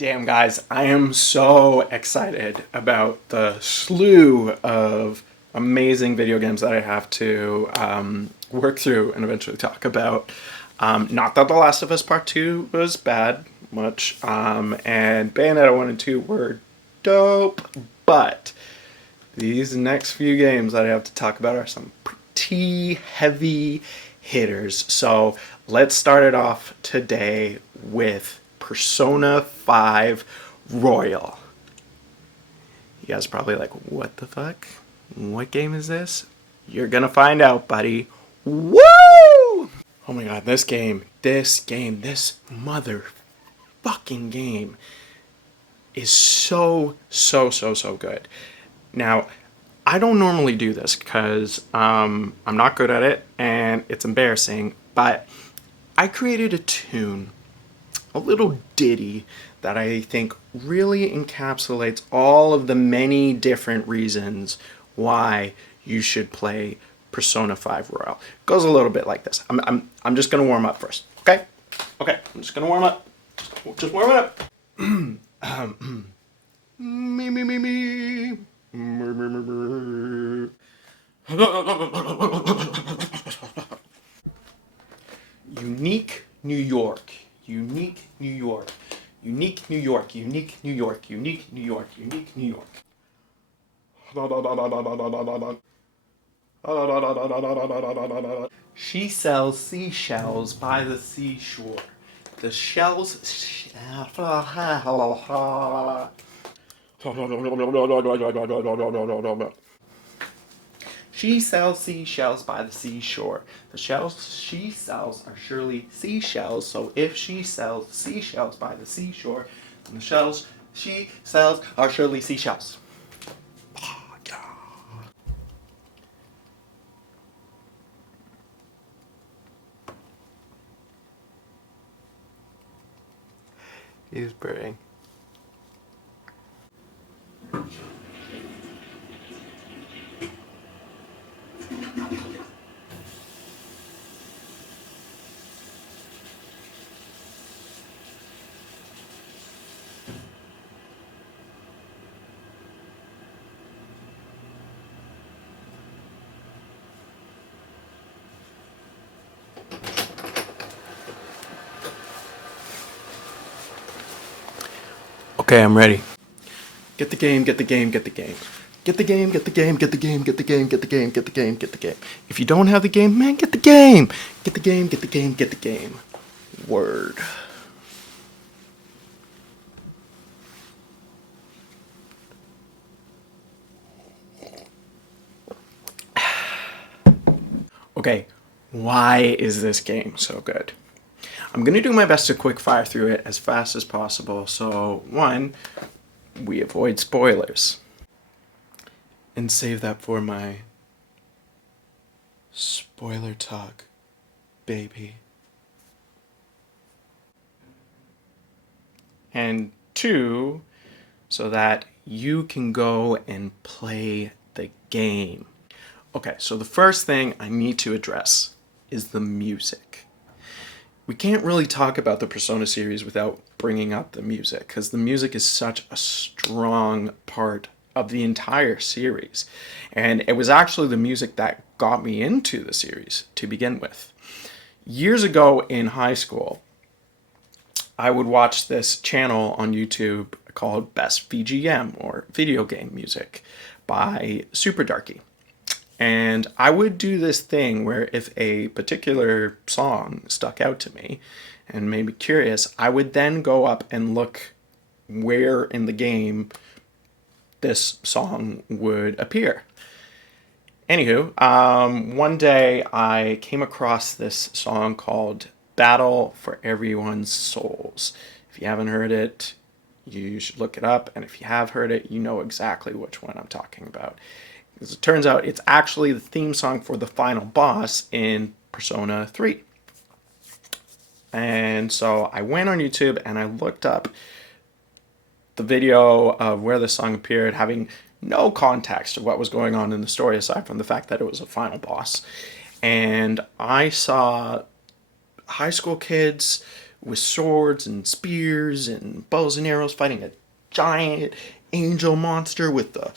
Damn, guys, I am so excited about the slew of amazing video games that I have to work through and eventually talk about. Not that The Last of Us Part 2 was bad much, and Bayonetta 1 and 2 were dope, but these next few games that I have to talk about are some pretty heavy hitters. So let's start it off today with Persona 5 Royal. You guys are probably like, what the fuck? What game is this? You're gonna find out, buddy. Woo! Oh my god, this motherfucking game is so good. Now, I don't normally do this because I'm not good at it and it's embarrassing, but I created a tune, a little ditty that I think really encapsulates all of the many different reasons why you should play Persona 5 Royal. It goes a little bit like this. I'm just gonna warm up first, okay? Okay, I'm just gonna warm up. Just warm it up. Me. Unique New York. Unique New York. Unique New York. Unique New York. Unique New York. Unique New York. She sells seashells by the seashore. The shells. She sells seashells by the seashore. The shells she sells are surely seashells, so if she sells seashells by the seashore, then the shells she sells are surely seashells. He's burning. Okay, I'm ready. Get the game, get the game, get the game. Get the game, get the game, get the game, get the game, get the game, get the game, get the game. If you don't have the game, man, get the game. Get the game, get the game, get the game. Word. Okay, why is this game so good? I'm gonna do my best to quick fire through it as fast as possible. So, one, we avoid spoilers. And save that for my spoiler talk, baby. And two, so that you can go and play the game. Okay, so the first thing I need to address is the music. We can't really talk about the Persona series without bringing up the music, because the music is such a strong part of the entire series. And it was actually the music that got me into the series to begin with. Years ago in high school, I would watch this channel on YouTube called Best VGM, or Video Game Music, by Super Darky. And I would do this thing where if a particular song stuck out to me and made me curious, I would then go up and look where in the game this song would appear. Anywho, one day I came across this song called Battle for Everyone's Souls. If you haven't heard it, you should look it up. And if you have heard it, you know exactly which one I'm talking about. As it turns out, it's actually the theme song for the final boss in Persona 3. And so I went on YouTube and I looked up the video of where the song appeared, having no context of what was going on in the story aside from the fact that it was a final boss. And I saw high school kids with swords and spears and bows and arrows fighting a giant angel monster with a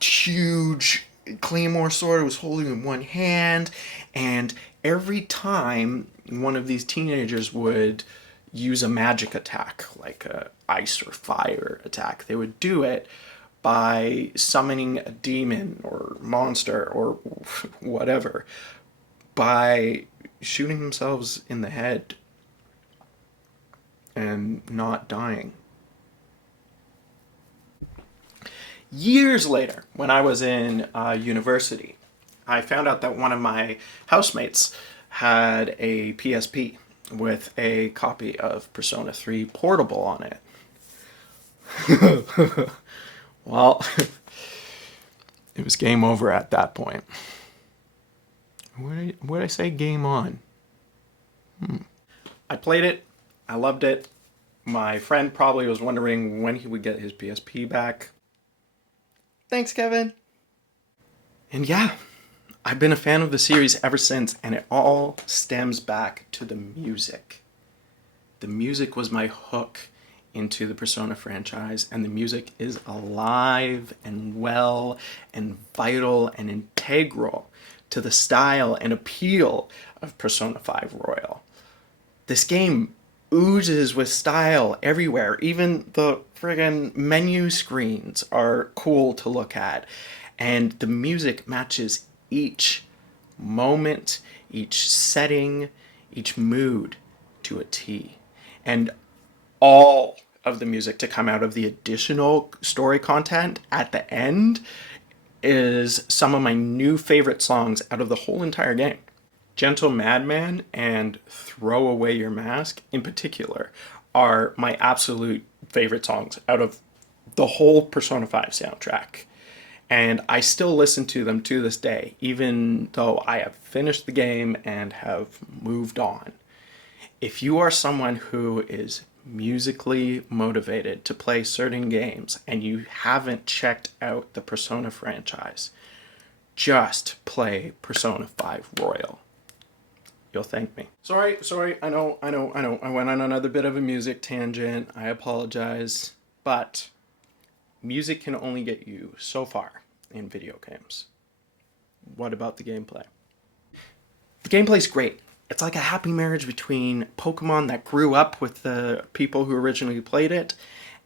huge claymore sword it was holding in one hand. And every time one of these teenagers would use a magic attack, like a ice or fire attack, they would do it by summoning a demon or monster or whatever by shooting themselves in the head and not dying. Years later, when I was in university, I found out that one of my housemates had a PSP with a copy of Persona 3 Portable on it. Well, it was game over at that point. What did I say? Game on. I played it. I loved it. My friend probably was wondering when he would get his PSP back. Thanks, Kevin. And yeah, I've been a fan of the series ever since, and it all stems back to the music. The music was my hook into the Persona franchise, and the music is alive and well and vital and integral to the style and appeal of Persona 5 Royal. This game oozes with style everywhere. Even the friggin' menu screens are cool to look at. And the music matches each moment, each setting, each mood to a T. And all of the music to come out of the additional story content at the end is some of my new favorite songs out of the whole entire game. Gentle Madman and Throw Away Your Mask in particular are my absolute favorite songs out of the whole Persona 5 soundtrack. And I still listen to them to this day, even though I have finished the game and have moved on. If you are someone who is musically motivated to play certain games and you haven't checked out the Persona franchise, just play Persona 5 Royal. You'll thank me. Sorry, I know. I went on another bit of a music tangent. I apologize. But music can only get you so far in video games. What about the gameplay? The gameplay's great. It's like a happy marriage between Pokemon that grew up with the people who originally played it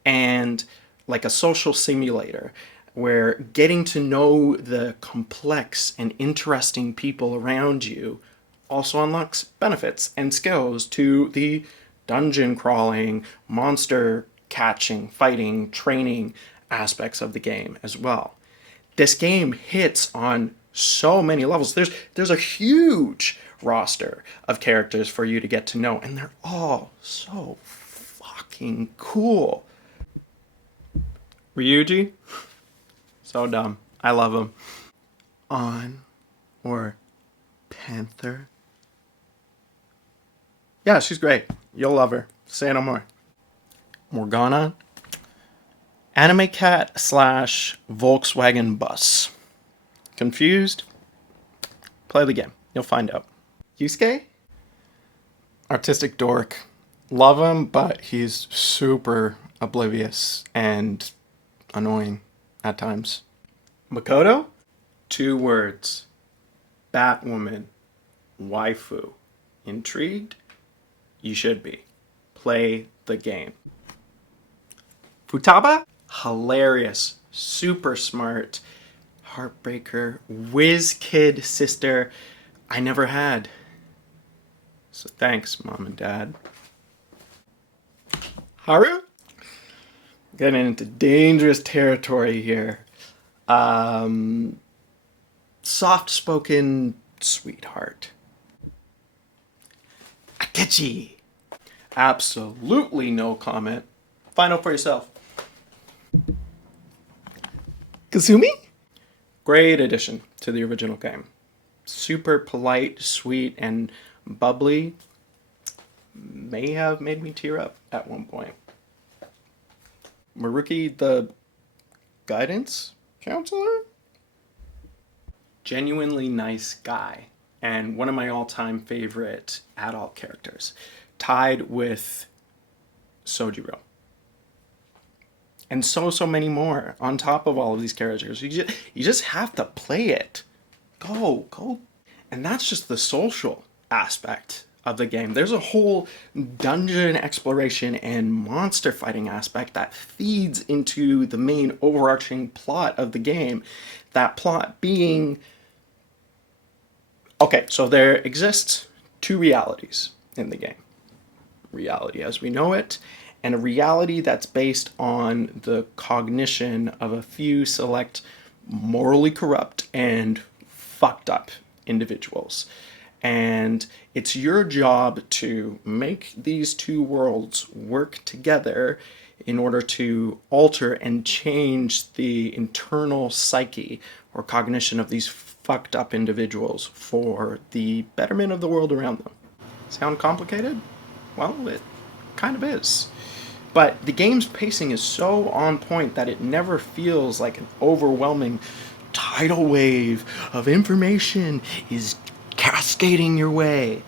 and like a social simulator where getting to know the complex and interesting people around you also unlocks benefits and skills to the dungeon crawling, monster catching, fighting, training aspects of the game as well. This game hits on so many levels. There's a huge roster of characters for you to get to know, and they're all so fucking cool. Ryuji, so dumb. I love him. On or Panther. Yeah, she's great. You'll love her. Say no more. Morgana. Anime cat / Volkswagen bus. Confused? Play the game. You'll find out. Yusuke? Artistic dork. Love him, but he's super oblivious and annoying at times. Makoto? 2 words. Batwoman. Waifu. Intrigued? You should be. Play the game. Futaba? Hilarious. Super smart. Heartbreaker. Whiz kid sister I never had. So thanks, Mom and Dad. Haru? Getting into dangerous territory here. Soft-spoken sweetheart. Akechi. Absolutely no comment. Find out for yourself. Kazumi? Great addition to the original game. Super polite, sweet, and bubbly. May have made me tear up at one point. Maruki, the guidance counselor? Genuinely nice guy, and one of my all-time favorite adult characters. tied with Sojiro. And so many more on top of all of these characters. You just have to play it. Go. And that's just the social aspect of the game. There's a whole dungeon exploration and monster fighting aspect that feeds into the main overarching plot of the game. That plot being... Okay, so there exists two realities in the game. Reality as we know it, and a reality that's based on the cognition of a few select morally corrupt and fucked up individuals. And it's your job to make these two worlds work together in order to alter and change the internal psyche or cognition of these fucked up individuals for the betterment of the world around them. Sound complicated? Well, it kind of is. But the game's pacing is so on point that it never feels like an overwhelming tidal wave of information is cascading your way.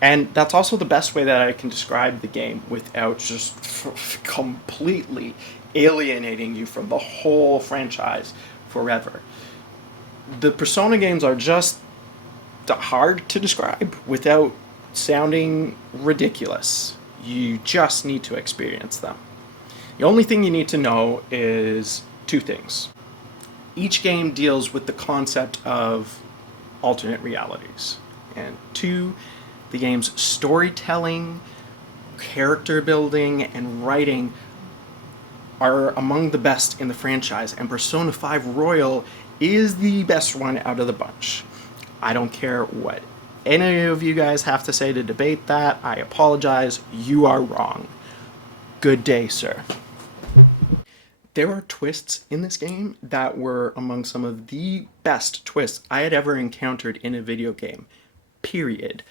And that's also the best way that I can describe the game without just completely alienating you from the whole franchise forever. The Persona games are just hard to describe without sounding ridiculous. You just need to experience them. The only thing you need to know is two things. Each game deals with the concept of alternate realities. And two, the game's storytelling, character building, and writing are among the best in the franchise, and Persona 5 Royal is the best one out of the bunch. I don't care what any of you guys have to say to debate that. I apologize. You are wrong. Good day, sir. There are twists in this game that were among some of the best twists I had ever encountered in a video game, period,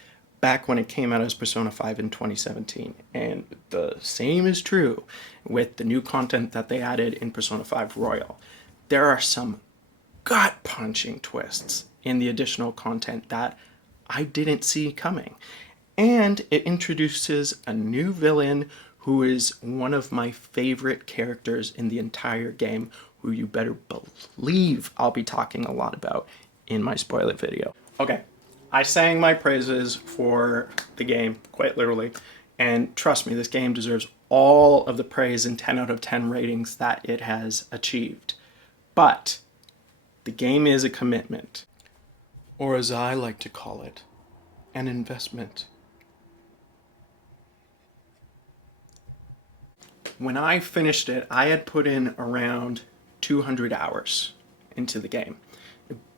back when it came out as Persona 5 in 2017. And the same is true with the new content that they added in Persona 5 Royal. There are some gut-punching twists in the additional content that I didn't see coming. And it introduces a new villain who is one of my favorite characters in the entire game, who you better believe I'll be talking a lot about in my spoiler video. Okay, I sang my praises for the game, quite literally, and trust me, this game deserves all of the praise and 10 out of 10 ratings that it has achieved. But the game is a commitment. Or as I like to call it, an investment. When I finished it, I had put in around 200 hours into the game.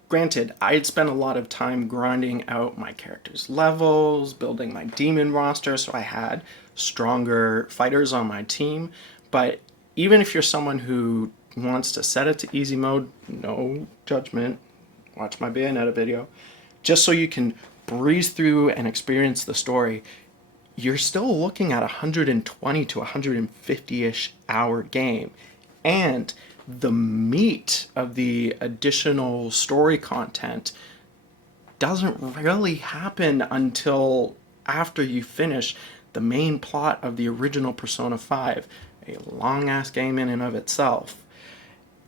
Granted, I had spent a lot of time grinding out my character's levels, building my demon roster, so I had stronger fighters on my team, but even if you're someone who wants to set it to easy mode, no judgment, watch my Bayonetta video, just so you can breeze through and experience the story, you're still looking at 120 to 150-ish hour game. And the meat of the additional story content doesn't really happen until after you finish the main plot of the original Persona 5, a long-ass game in and of itself.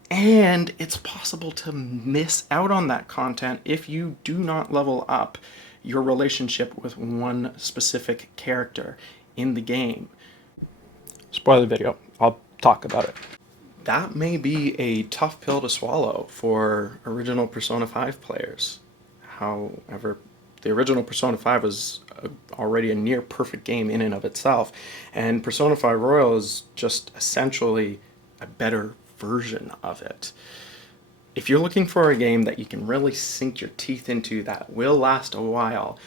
And it's possible to miss out on that content if you do not level up your relationship with one specific character in the game. Spoiler video, I'll talk about it. That may be a tough pill to swallow for original Persona 5 players. However, the original Persona 5 was already a near perfect game in and of itself, and Persona 5 Royal is just essentially a better version of it. If you're looking for a game that you can really sink your teeth into that will last a while,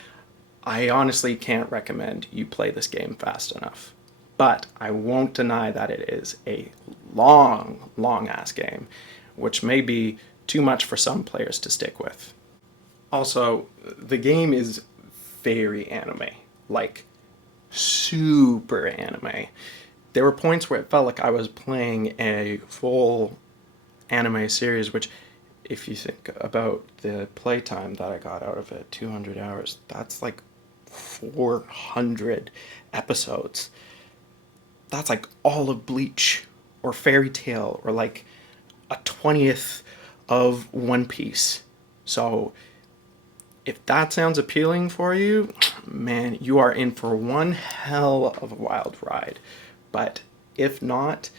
I honestly can't recommend you play this game fast enough. But I won't deny that it is a long-ass game, which may be too much for some players to stick with. Also, the game is very anime, like super anime. There were points where it felt like I was playing a full anime series, which, if you think about the playtime that I got out of it, 200 hours, that's like 400 episodes. That's like all of Bleach or Fairy Tail or like a 20th of One Piece. So if that sounds appealing for you, man, you are in for one hell of a wild ride. But if not,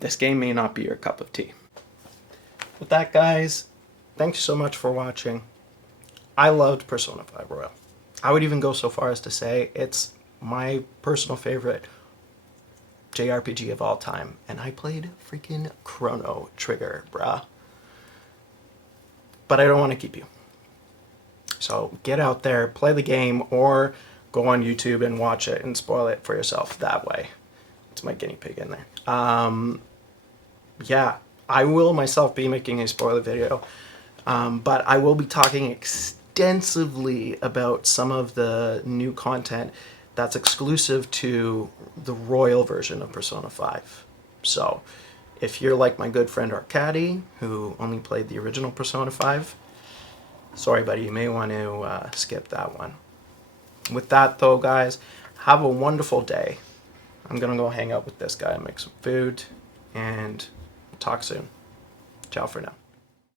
this game may not be your cup of tea. With that, guys, thanks so much for watching. I loved Persona 5 Royal. I would even go so far as to say it's my personal favorite JRPG of all time. And I played freaking Chrono Trigger, bruh. But I don't want to keep you. So get out there, play the game, or go on YouTube and watch it and spoil it for yourself that way. It's my guinea pig in there. Yeah, I will myself be making a spoiler video, but I will be talking extensively about some of the new content that's exclusive to the Royal version of Persona 5. So if you're like my good friend Arcady, who only played the original Persona 5, sorry buddy, you may want to skip that one. With that though, guys, have a wonderful day. I'm gonna go hang out with this guy and make some food, and talk soon. Ciao for now.